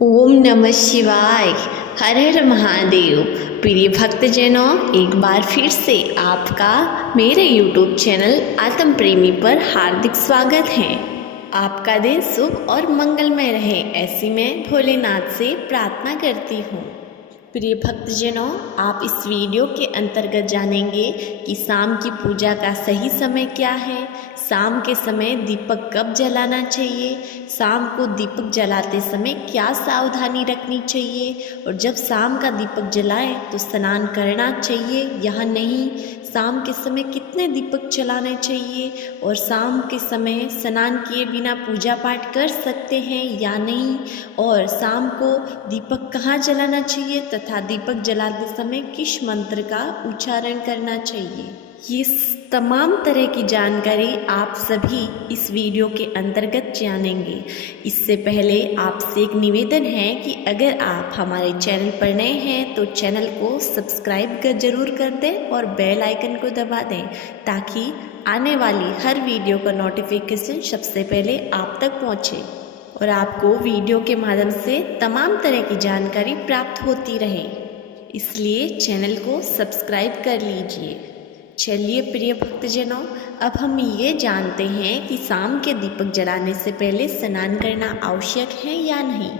ओम नमः शिवाय। हर हर महादेव। प्रिय भक्तजनों, एक बार फिर से आपका मेरे YouTube चैनल आत्म प्रेमी पर हार्दिक स्वागत है। आपका दिन शुभ और मंगलमय रहे, ऐसी मैं भोलेनाथ से प्रार्थना करती हूँ। प्रिय भक्तजनों, आप इस वीडियो के अंतर्गत जानेंगे कि शाम की पूजा का सही समय क्या है, शाम के समय दीपक कब जलाना चाहिए, शाम को दीपक जलाते समय क्या सावधानी रखनी चाहिए, और जब शाम का दीपक जलाएं तो स्नान करना चाहिए या नहीं, शाम के समय कितने दीपक जलाने चाहिए, और शाम के समय स्नान किए बिना पूजा पाठ कर सकते हैं या नहीं, और शाम को दीपक कहाँ जलाना चाहिए तथा दीपक जलाते समय किस मंत्र का उच्चारण करना चाहिए। ये तमाम तरह की जानकारी आप सभी इस वीडियो के अंतर्गत जानेंगे। इससे पहले आपसे एक निवेदन है कि अगर आप हमारे चैनल पर नए हैं तो चैनल को सब्सक्राइब जरूर कर दें और बेल आइकन को दबा दें, ताकि आने वाली हर वीडियो का नोटिफिकेशन सबसे पहले आप तक पहुंचे और आपको वीडियो के माध्यम से तमाम तरह की जानकारी प्राप्त होती रहे। इसलिए चैनल को सब्सक्राइब कर लीजिए। चलिए प्रिय भक्तजनों, अब हम ये जानते हैं कि शाम के दीपक जलाने से पहले स्नान करना आवश्यक है या नहीं।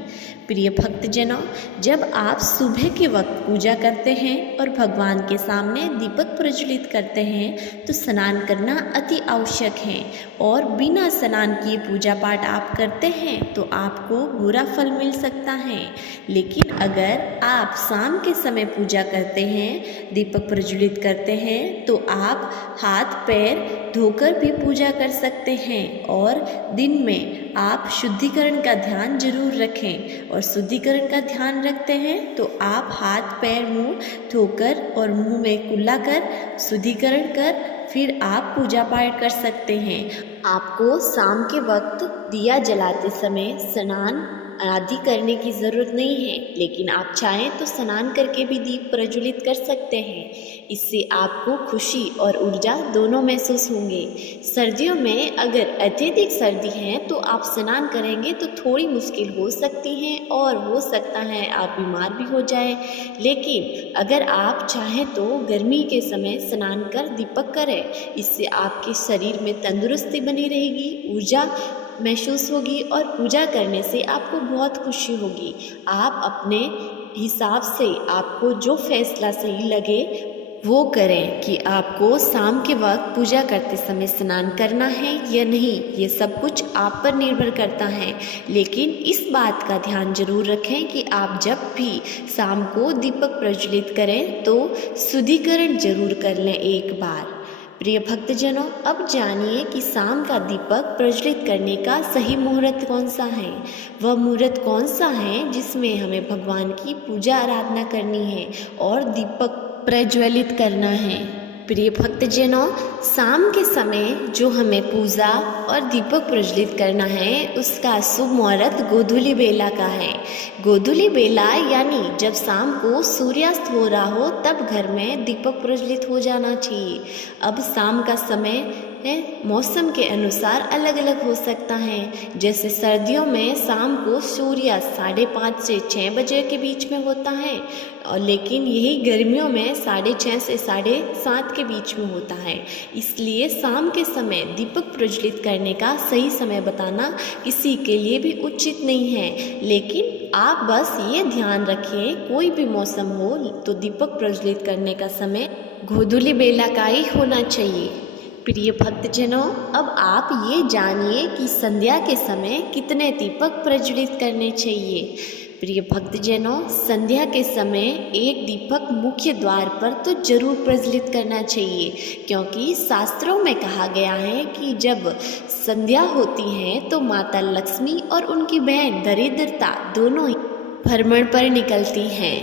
प्रिय भक्तजनों, जब आप सुबह के वक्त पूजा करते हैं और भगवान के सामने दीपक प्रज्वलित करते हैं तो स्नान करना अति आवश्यक है, और बिना स्नान किए पूजा पाठ आप करते हैं तो आपको बुरा फल मिल सकता है। लेकिन अगर आप शाम के समय पूजा करते हैं, दीपक प्रज्वलित करते हैं, तो आप हाथ पैर धोकर भी पूजा कर सकते हैं, और दिन में आप शुद्धिकरण का ध्यान जरूर रखें, और शुद्धिकरण का ध्यान रखते हैं तो आप हाथ पैर मुंह धोकर और मुंह में कुल्ला कर शुद्धिकरण कर फिर आप पूजा पाठ कर सकते हैं। आपको शाम के वक्त दिया जलाते समय स्नान आदि करने की ज़रूरत नहीं है, लेकिन आप चाहें तो स्नान करके भी दीप प्रज्वलित कर सकते हैं। इससे आपको खुशी और ऊर्जा दोनों महसूस होंगे। सर्दियों में अगर अत्यधिक सर्दी है तो आप स्नान करेंगे तो थोड़ी मुश्किल हो सकती है और हो सकता है आप बीमार भी हो जाएं। लेकिन अगर आप चाहें तो गर्मी के समय स्नान कर दीपक करें, इससे आपके शरीर में तंदुरुस्ती बनी रहेगी, ऊर्जा महसूस होगी और पूजा करने से आपको बहुत खुशी होगी। आप अपने हिसाब से आपको जो फैसला सही लगे वो करें कि आपको शाम के वक्त पूजा करते समय स्नान करना है या नहीं। ये सब कुछ आप पर निर्भर करता है, लेकिन इस बात का ध्यान जरूर रखें कि आप जब भी शाम को दीपक प्रज्वलित करें तो शुद्धिकरण जरूर कर लें एक बार। प्रिय भक्तजनों, अब जानिए कि शाम का दीपक प्रज्वलित करने का सही मुहूर्त कौन सा है। वह मुहूर्त कौन सा है जिसमें हमें भगवान की पूजा आराधना करनी है और दीपक प्रज्वलित करना है। प्रिय भक्तजनों, शाम के समय जो हमें पूजा और दीपक प्रज्वलित करना है उसका शुभ मुहूर्त गोधूली बेला का है। गोधूली बेला यानी जब शाम को सूर्यास्त हो रहा हो तब घर में दीपक प्रज्वलित हो जाना चाहिए। अब शाम का समय मौसम के अनुसार अलग अलग हो सकता है। जैसे सर्दियों में शाम को सूर्यास्त 5:30 से 6 बजे के बीच में होता है, और लेकिन यही गर्मियों में 6:30 से 7:30 के बीच में होता है। इसलिए शाम के समय दीपक प्रज्वलित करने का सही समय बताना किसी के लिए भी उचित नहीं है, लेकिन आप बस ये ध्यान रखें कोई भी मौसम हो तो दीपक प्रज्वलित करने का समय गोधूली बेला का ही होना चाहिए। प्रिय भक्तजनों, अब आप ये जानिए कि संध्या के समय कितने दीपक प्रज्वलित करने चाहिए। प्रिय भक्तजनों, संध्या के समय एक दीपक मुख्य द्वार पर तो जरूर प्रज्वलित करना चाहिए, क्योंकि शास्त्रों में कहा गया है कि जब संध्या होती है तो माता लक्ष्मी और उनकी बहन दरिद्रता दोनों ही भ्रमण पर निकलती हैं।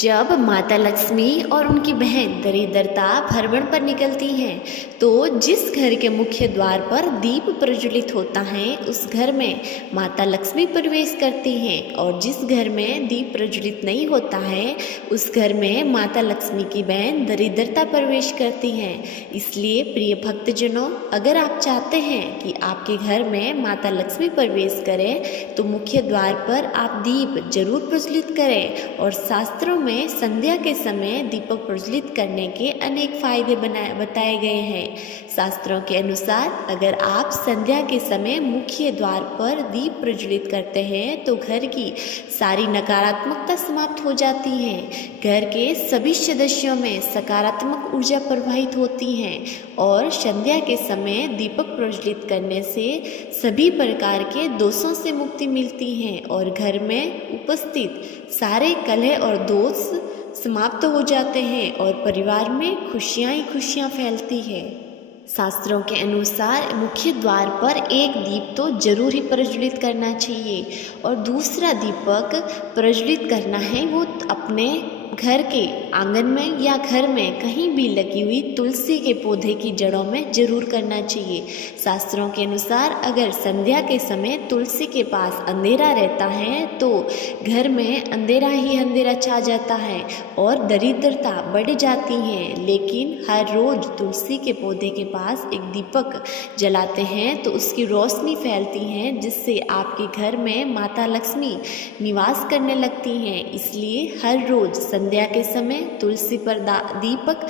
जब माता लक्ष्मी और उनकी बहन दरिद्रता भ्रमण पर निकलती हैं तो जिस घर के मुख्य द्वार पर दीप प्रज्वलित होता है उस घर में माता लक्ष्मी प्रवेश करती हैं, और जिस घर में दीप प्रज्वलित नहीं होता है उस घर में माता लक्ष्मी की बहन दरिद्रता प्रवेश करती हैं। इसलिए प्रिय भक्तजनों, अगर आप चाहते हैं कि आपके घर में माता लक्ष्मी प्रवेश करें तो मुख्य द्वार पर आप दीप जरूर प्रज्वलित करें। और शास्त्रों में संध्या के समय दीपक प्रज्वलित करने के अनेक फायदे बताए गए हैं। शास्त्रों के अनुसार अगर आप संध्या के समय मुख्य द्वार पर दीप प्रज्वलित करते हैं तो घर की सारी नकारात्मकता समाप्त हो जाती है, घर के सभी सदस्यों में सकारात्मक ऊर्जा प्रवाहित होती है और संध्या के समय दीपक प्रज्वलित करने से सभी प्रकार के दोषों से मुक्ति मिलती है और घर में उपस्थित सारे कलह और दोष समाप्त हो जाते हैं और परिवार में खुशियाँ ही खुशियाँ फैलती है। शास्त्रों के अनुसार मुख्य द्वार पर एक दीप तो जरूर ही प्रज्वलित करना चाहिए और दूसरा दीपक प्रज्वलित करना है वो अपने घर के आंगन में या घर में कहीं भी लगी हुई तुलसी के पौधे की जड़ों में जरूर करना चाहिए। शास्त्रों के अनुसार अगर संध्या के समय तुलसी के पास अंधेरा रहता है तो घर में अंधेरा ही अंधेरा छा जाता है और दरिद्रता बढ़ जाती है। लेकिन हर रोज तुलसी के पौधे के पास एक दीपक जलाते हैं तो उसकी रोशनी फैलती है जिससे आपके घर में माता लक्ष्मी निवास करने लगती हैं। इसलिए हर रोज संध्या के समय तुलसी पर दीपक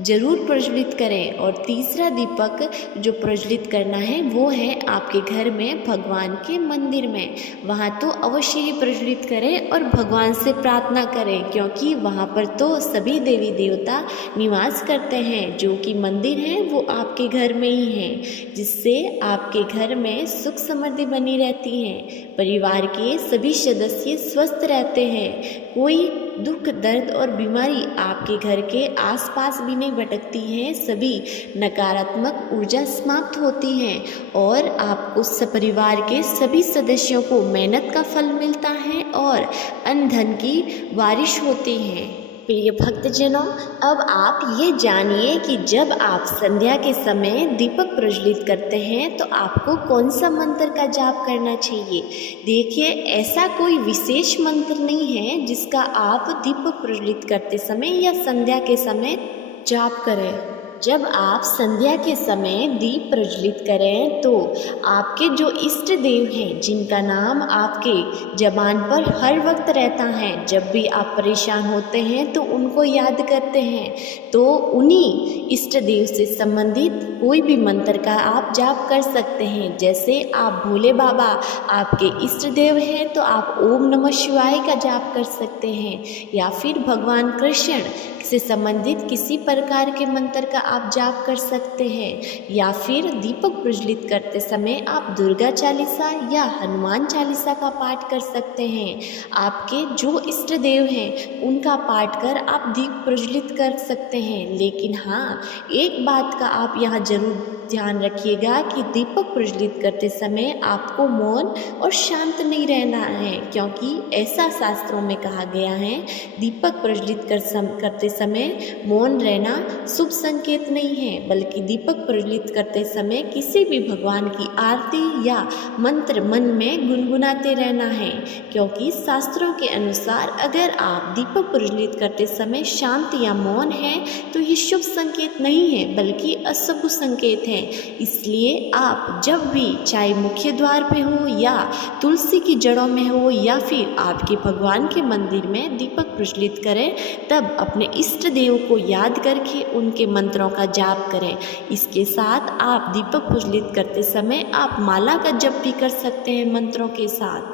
जरूर प्रज्वलित करें। और तीसरा दीपक जो प्रज्वलित करना है वो है आपके घर में भगवान के मंदिर में, वहाँ तो अवश्य ही प्रज्वलित करें और भगवान से प्रार्थना करें क्योंकि वहाँ पर तो सभी देवी देवता निवास करते हैं। जो कि मंदिर है वो आपके घर में ही है, जिससे आपके घर में सुख समृद्धि बनी रहती है, परिवार के सभी सदस्य स्वस्थ रहते हैं, कोई दुख दर्द और बीमारी आपके घर के आसपास भी नहीं भटकती हैं, सभी नकारात्मक ऊर्जा समाप्त होती है और आपको परिवार के सभी सदस्यों को मेहनत का फल मिलता है और अन्न धन की बारिश होती है। प्रिय भक्तजनों, अब आप ये जानिए कि जब आप संध्या के समय दीपक प्रज्वलित करते हैं तो आपको कौन सा मंत्र का जाप करना चाहिए। देखिए, ऐसा कोई विशेष मंत्र नहीं है जिसका आप दीपक प्रज्वलित करते समय या संध्या के समय जाप करें। जब आप संध्या के समय दीप प्रज्वलित करें तो आपके जो इष्ट देव हैं जिनका नाम आपके जबान पर हर वक्त रहता है, जब भी आप परेशान होते हैं तो उनको याद करते हैं, तो उन्हीं इष्ट देव से संबंधित कोई भी मंत्र का आप जाप कर सकते हैं। जैसे आप भोले बाबा आपके इष्ट देव हैं तो आप ओम नमः शिवाय का जाप कर सकते हैं, या फिर भगवान कृष्ण से संबंधित किसी प्रकार के मंत्र का आप जाप कर सकते हैं, या फिर दीपक प्रज्वलित करते समय आप दुर्गा चालीसा या हनुमान चालीसा का पाठ कर सकते हैं। आपके जो इष्ट देव हैं उनका पाठ कर आप दीप प्रज्वलित कर सकते हैं। लेकिन हाँ, एक बात का आप यहाँ जरूर ध्यान रखिएगा कि दीपक प्रज्वलित करते समय आपको मौन और शांत नहीं रहना है, क्योंकि ऐसा शास्त्रों में कहा गया है दीपक प्रज्वलित करते समय मौन रहना शुभ संकेत नहीं है, बल्कि दीपक प्रज्वलित करते समय किसी भी भगवान की आरती या मंत्र मन में गुनगुनाते रहना है। क्योंकि शास्त्रों के अनुसार अगर आप दीपक प्रज्वलित करते समय शांत या मौन है तो ये शुभ संकेत नहीं है बल्कि अशुभ संकेत है। इसलिए आप जब भी चाहे मुख्य द्वार पे हो या तुलसी की जड़ों में हो या फिर आपके भगवान के मंदिर में दीपक प्रज्वलित करें, तब अपने इष्ट देव को याद करके उनके मंत्रों का जाप करें। इसके साथ आप दीपक प्रज्वलित करते समय आप माला का जप भी कर सकते हैं मंत्रों के साथ।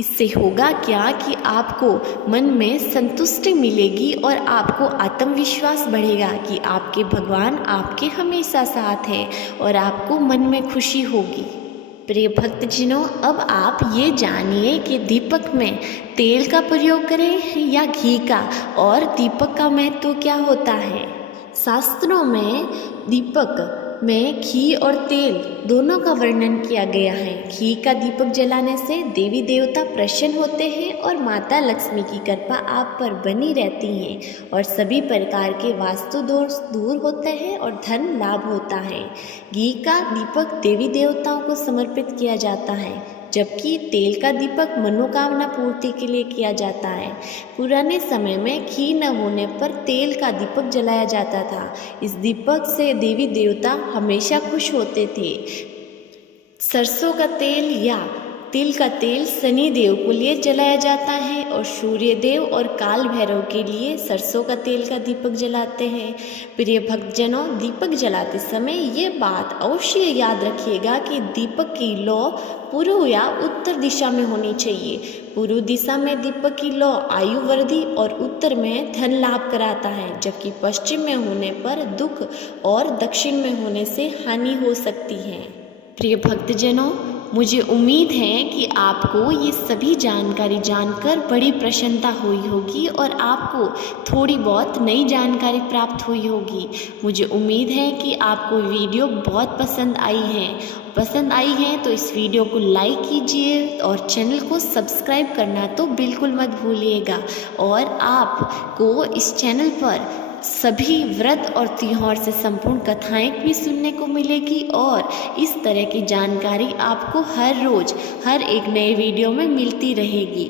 इससे होगा क्या कि आपको मन में संतुष्टि मिलेगी और आपको आत्मविश्वास बढ़ेगा कि आपके भगवान आपके हमेशा साथ हैं और आपको मन में खुशी होगी। प्रिय भक्तजनों, अब आप ये जानिए कि दीपक में तेल का प्रयोग करें या घी का, और दीपक का महत्व क्या होता है। शास्त्रों में दीपक में घी और तेल दोनों का वर्णन किया गया है। घी का दीपक जलाने से देवी देवता प्रसन्न होते हैं और माता लक्ष्मी की कृपा आप पर बनी रहती है और सभी प्रकार के वास्तु दोष दूर होते हैं और धन लाभ होता है। घी का दीपक देवी देवताओं को समर्पित किया जाता है, जबकि तेल का दीपक मनोकामना पूर्ति के लिए किया जाता है। पुराने समय में घी न होने पर तेल का दीपक जलाया जाता था। इस दीपक से देवी देवता हमेशा खुश होते थे। सरसों का तेल या तिल का तेल शनि देव को लिए जलाया जाता है और सूर्य देव और काल भैरव के लिए सरसों का तेल का दीपक जलाते हैं। प्रिय भक्तजनों, दीपक जलाते समय ये बात अवश्य याद रखिएगा कि दीपक की लौ पूर्व या उत्तर दिशा में होनी चाहिए। पूर्व दिशा में दीपक की लौ आयु वृद्धि और उत्तर में धन लाभ कराता है, जबकि पश्चिम में होने पर दुख और दक्षिण में होने से हानि हो सकती है। प्रिय भक्तजनों, मुझे उम्मीद है कि आपको ये सभी जानकारी जानकर बड़ी प्रसन्नता हुई होगी और आपको थोड़ी बहुत नई जानकारी प्राप्त हुई होगी। मुझे उम्मीद है कि आपको वीडियो बहुत पसंद आई है तो इस वीडियो को लाइक कीजिए और चैनल को सब्सक्राइब करना तो बिल्कुल मत भूलिएगा। और आपको इस चैनल पर सभी व्रत और त्योहार से संपूर्ण कथाएं भी सुनने को मिलेगी और इस तरह की जानकारी आपको हर रोज हर एक नए वीडियो में मिलती रहेगी।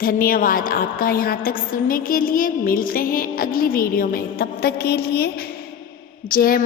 धन्यवाद आपका यहाँ तक सुनने के लिए। मिलते हैं अगली वीडियो में, तब तक के लिए जय मां।